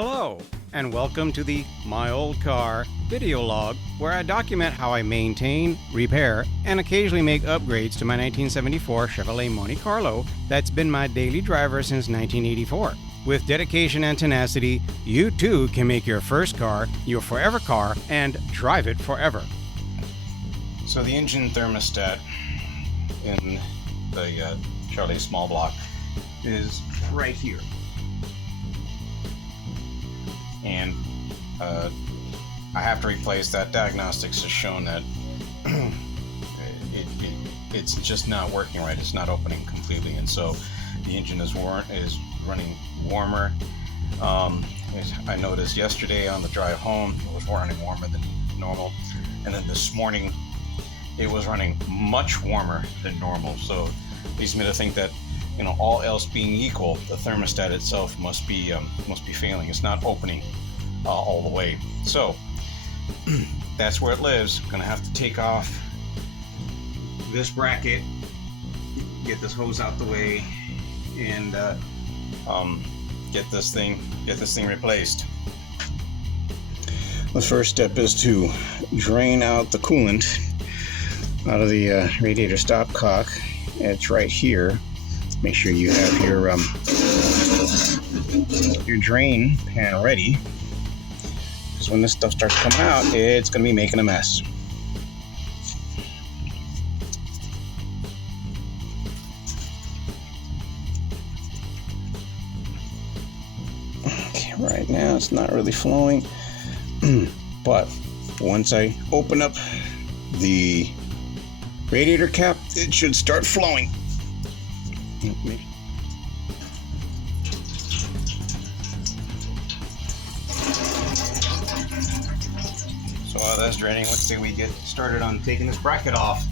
Hello, and welcome to the My Old Car video log, where I document how I maintain, repair, and occasionally make upgrades to my 1974 Chevrolet Monte Carlo that's been my daily driver since 1984. With dedication and tenacity, you too can make your first car your forever car and drive it forever. So the engine thermostat in the Chevrolet small block is right here. And I have to replace that. Diagnostics has shown that it's just not working right. It's not opening completely, and so the engine is running warmer. I noticed yesterday on the drive home it was running warmer than normal, and then this morning it was running much warmer than normal. So it leads me to think that, you know, all else being equal, the thermostat itself must be failing. It's not opening all the way. So that's where it lives. I'm gonna have to take off this bracket, get this hose out the way, and get this thing replaced. The first step is to drain out the coolant out of the radiator stopcock. It's right here. Make sure you have your drain pan ready, because when this stuff starts coming out, it's going to be making a mess. Okay, right now it's not really flowing, but once I open up the radiator cap, it should start flowing. So while that's draining, let's say we get started on taking this bracket off.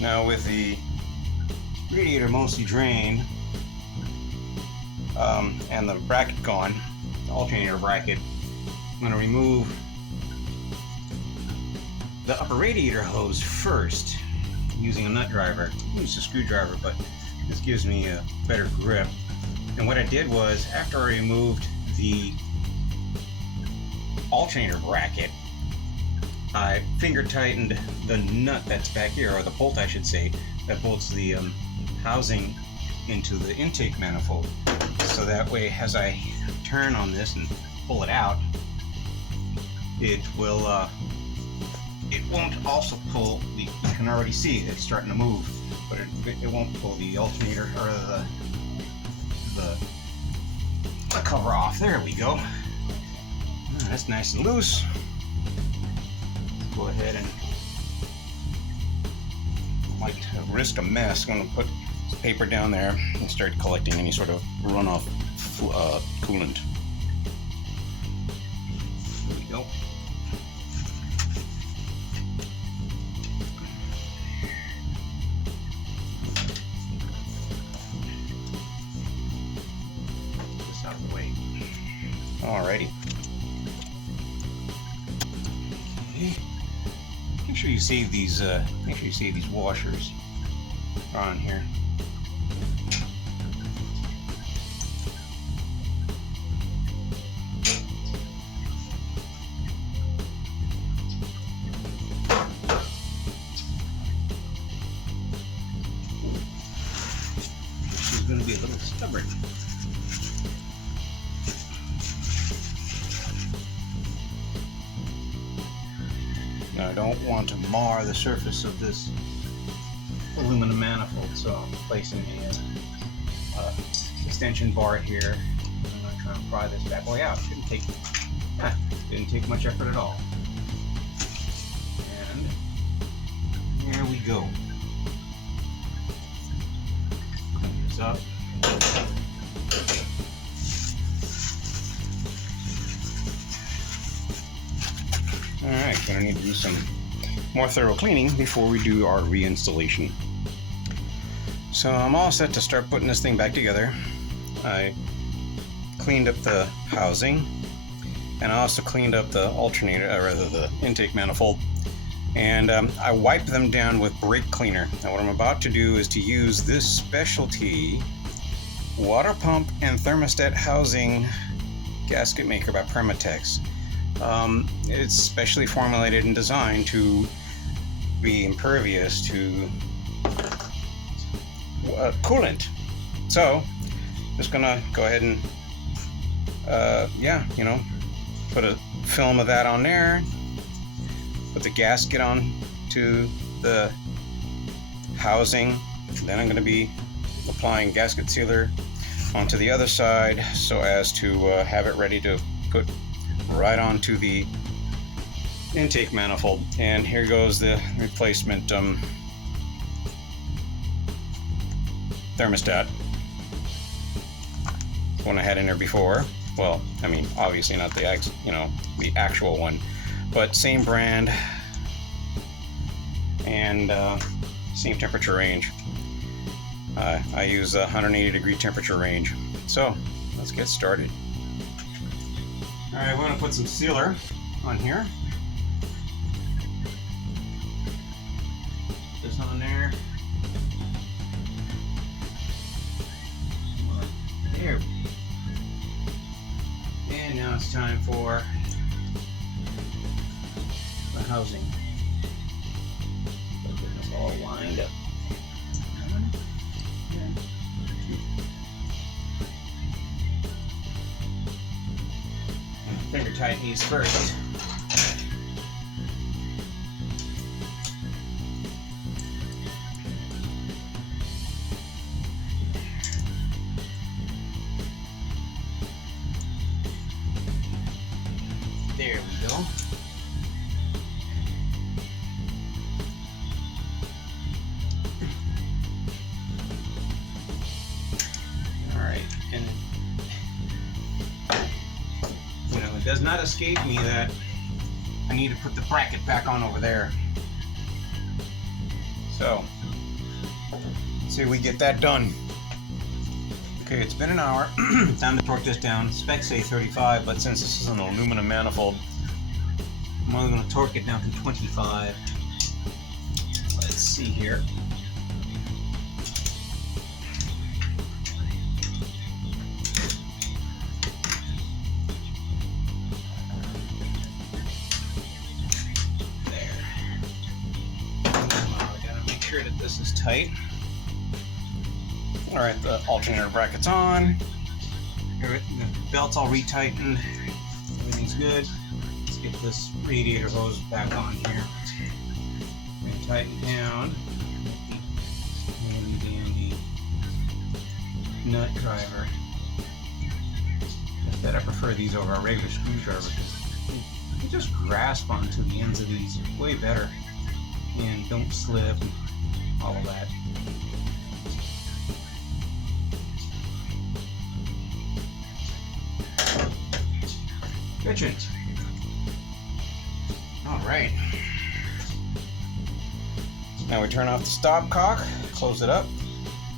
Now with the radiator mostly drained and the bracket gone, the alternator bracket, I'm going to remove the upper radiator hose first using a nut driver. I use a screwdriver, but this gives me a better grip. And what I did was, after I removed the alternator bracket, I finger tightened the nut that's back here, or the bolt I should say, that bolts the housing into the intake manifold. So that way, as I turn on this and pull it out, it won't also pull you can already see it's starting to move, but it won't pull the alternator or the cover off. There we go. That's nice and loose. Go ahead and, like to risk a mess, I'm going to put this paper down there and start collecting any sort of runoff coolant. There we go. This out of the way. Alrighty. Okay. Make sure you save these. Make sure you save these washers on here. Going to be a little stubborn. Now I don't want to mar the surface of this aluminum manifold, so I'm placing a extension bar here. I'm going to try and pry this bad boy out. Didn't take much effort at all. And there we go. Up. Alright, gonna need to do some more thorough cleaning before we do our reinstallation. So I'm all set to start putting this thing back together. I cleaned up the housing, and I also cleaned up the alternator, or rather the intake manifold, and I wipe them down with brake cleaner. Now what I'm about to do is to use this specialty water pump and thermostat housing gasket maker by Permatex. It's specially formulated and designed to be impervious to coolant. So just gonna go ahead and put a film of that on there, put the gasket on to the housing, then I'm going to be applying gasket sealer onto the other side so as to have it ready to put right onto the intake manifold. And here goes the replacement thermostat, the one I had in there before. Well, I mean, obviously not the actual one, but same brand and same temperature range. I use a 180 degree temperature range. So let's get started. All right, we're going to put some sealer on here. This on there. There. And now it's time for the housing. Get this all lined up. Finger tighten these first. There we go. All right, and it does not escape me that I need to put the bracket back on over there. So let's see if we get that done. Okay, it's been an hour. Time to torque this down. Specs say 35, but since this is an aluminum manifold, I'm only going to torque it down to 25. Let's see here. There. I gotta make sure that this is tight. All right, the alternator bracket's on. The belt's all retightened. Everything's good. Let's get this radiator hose back on here and tighten down. Handy dandy nut driver. I prefer these over a regular screwdriver because you just grasp onto the ends of these way better and don't slip and all of that. Kitchen. All right. Now we turn off the stopcock, close it up,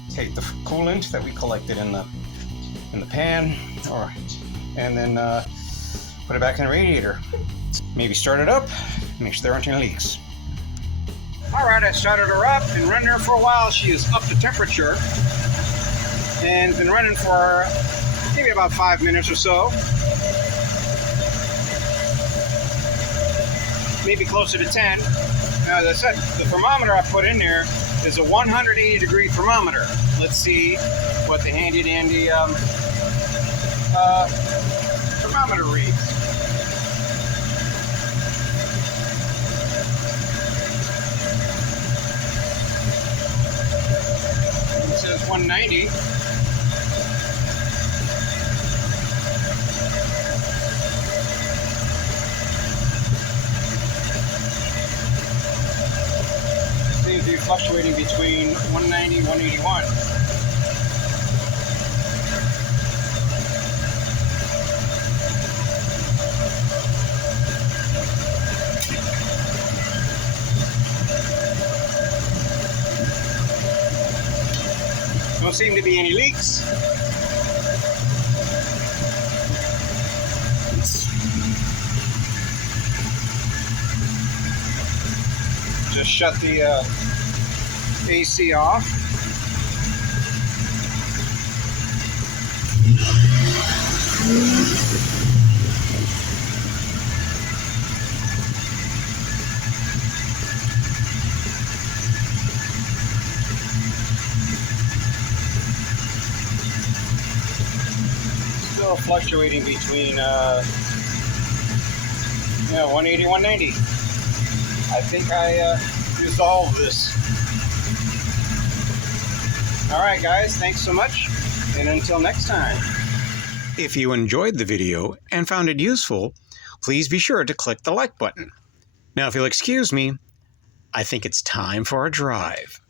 take the coolant that we collected in the pan, and then put it back in the radiator. Maybe start it up, make sure there aren't any leaks. All right, I started her up and run her for a while. She is up to temperature and been running for maybe about 5 minutes or so. Maybe closer to 10. As I said, the thermometer I put in there is a 180 degree thermometer. Let's see what the handy dandy thermometer reads. It says 190. Seems to be fluctuating between 190 and 181. Don't seem to be any leaks. just shut the AC off. Still fluctuating between 180, 190. I think I resolved this. All right, guys, thanks so much, and until next time. If you enjoyed the video and found it useful, please be sure to click the like button. Now, if you'll excuse me, I think it's time for a drive.